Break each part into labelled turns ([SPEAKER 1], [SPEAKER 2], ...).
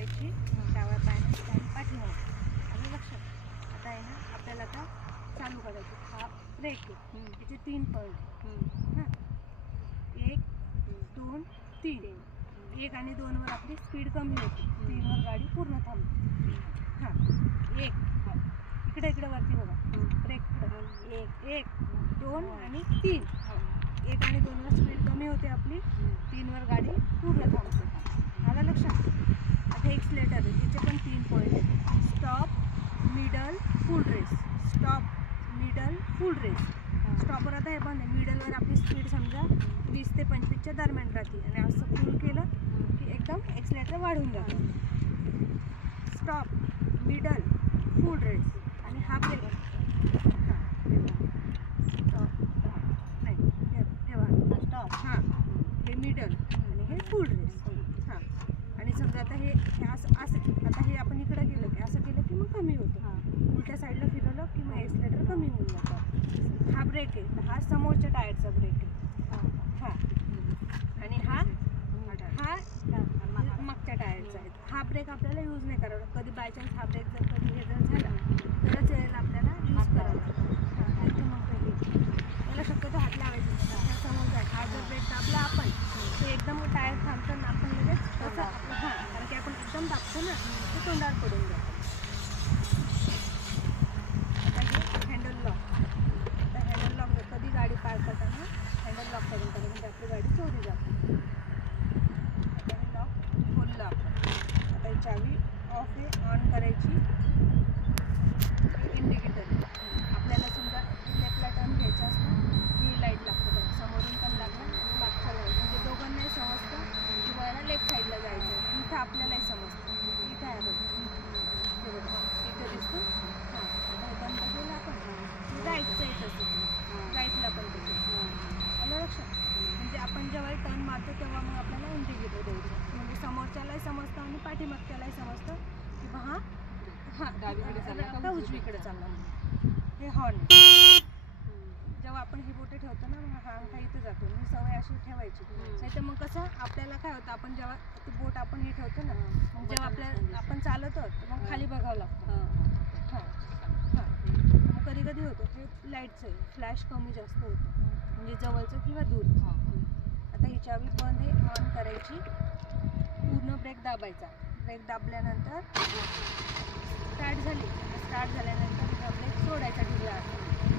[SPEAKER 1] करायची डाव्या पायाने आणि पाठीमागे आणि लक्षात आता आहे ना आपल्याला आता चालू करायची. हा ब्रेक आहे. याचे तीन पॉईंट हां. एक दोन तीन. एक आणि दोनवर आपली स्पीड कमी होते. तीनवर गाडी पूर्ण थांबते. हां. एक. इकडे इकडे वरती बघा. ब्रेक एक एक दोन आणि तीन. एक आणि दोनवर स्पीड कमी होते आपली. तीनवर गाडी पूर्ण थांबते. आला लक्षात? आता एक स्लेटर आहे तिचे पण तीन पॉईंट आहेत. Stop middle full race stop middle full race स्टॉपवर आता हे बंद आहे. मिडलवर आपली स्पीड समजा वीस ते पंचवीसच्या दरम्यान राहते. आणि असं फुल केलं की एकदम एक्सलेटर वाढून जातं. स्टॉप मिडल फुल रेस आणि हा केलं स्टॉप नाही ठेव- ठेवा स्टॉप हां हे मिडल आणि हे फुल रेस हां आणि समजा आता हे हे असं असं आता हे आपण इकडं गेलं की असं केलं की मग कमी होतं. उलट्या साईडला फिरवलं की मग एक्सलेटर कमी होऊन जातं. हा ब्रेक आहे. हा समोरच्या टायरचा ब्रेक आहे. हा. आणि हा हा मागच्या टायरचा आहे. हा ब्रेक आपल्याला यूज नाही करावा. कधी बाय चान्स हा ब्रेक जर कधी हे जर झाला तरच वेळेला आपल्याला यूज करावा लागतो. हां. त्याला शक्यतो हात लावायचा. हा समोर जाय हा जर ब्रेक दाबला आपण ते एकदम टायर थांबतं ना आपण लगेच हां. कारण की आपण एकदम दाबतो ना ते तोंडावर पडून जातं आता हे हँडल लॉक आता हँडल लॉक जर कधी गाडी पार करताना हँडल लॉक करून करून म्हणजे आपली गाडी चोरी जाते आता मी लॉक खोलला आता ही चावी ऑफ आहे ऑन करायची हे इंडिकेटर आपल्याला समजा लेफ्टला टर्न घ्यायचा असतो ही लाइट लागते बघा समोरून पण लागणार आणि मागच्या लाइट म्हणजे दोघांनाही समजतं की बघायला लेफ्ट साईडला जायचं आहे इथं आपल्यालाही समजतं इथं आहे बघा हे बघा इथं दिसतं हां आता हे बंद केलं आपण राईटचं आहे तसं राईटला पण तसं आलं लक्षात म्हणजे आपण जेव्हा टर्न मारतो तेव्हा मग आपल्याला इंडिकेटर द्यायचं म्हणजे समोरच्यालाही समजतं आणि पाठीमागच्यालाही समजतं की बा हा हा
[SPEAKER 2] डावीकडे उजवीकडे
[SPEAKER 1] चालला. हे हॉर्न जेव्हा आपण ही बोटे ठेवतो ना मग हा अंगठा इथं जातो. ही सवय अशी ठेवायची. नाही तर मग कसं आपल्याला काय होतं आपण जेव्हा ती बोट आपण हे ठेवतो ना मग जेव्हा आपल्या आपण चालवतो मग खाली बघावं लागतं. हां. हां मग कधी कधी होतं हे लाईटचं आहे फ्लॅश कमी जास्त होतं. म्हणजे जवळचं किंवा दूर आता ही चावी बंद हे ऑन करायची. पूर्ण ब्रेक दाबायचा. ब्रेक दाबल्यानंतर स्टार्ट झाली. स्टार्ट झाल्यानंतर हा ब्रेक सोडायचा ढिला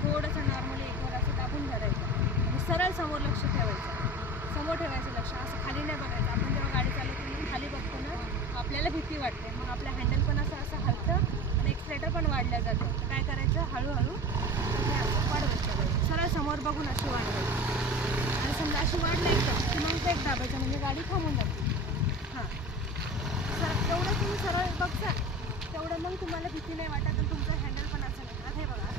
[SPEAKER 1] थोडंसं नॉर्मली एकवर असं दाबून धरायचं. आणि सरळ समोर लक्ष ठेवायचं. समोर ठेवायचं लक्ष. असं खाली नाही बघायचं. आपण जेव्हा गाडी चालवतो ना खाली बघतो ना आपल्याला भीती वाटते. मग आपलं हँडल पण असं असं हलतं आणि एक्सलेटर पण वाढलं जातं. काय करायचं? हळूहळू वाढवायचं असं सरळ समोर बघून अशी वाढवायची. समजा अशी वाढलं एकदम की? मग ब्रेक दाबायचं म्हणजे गाडी थांबून जाते. हां. सर तेवढं तुम्ही सरळ बघता तेवढं मग तुम्हाला भीती नाही वाटत आणि तुमचं हँडल पण असं नाही. आता हे बघा.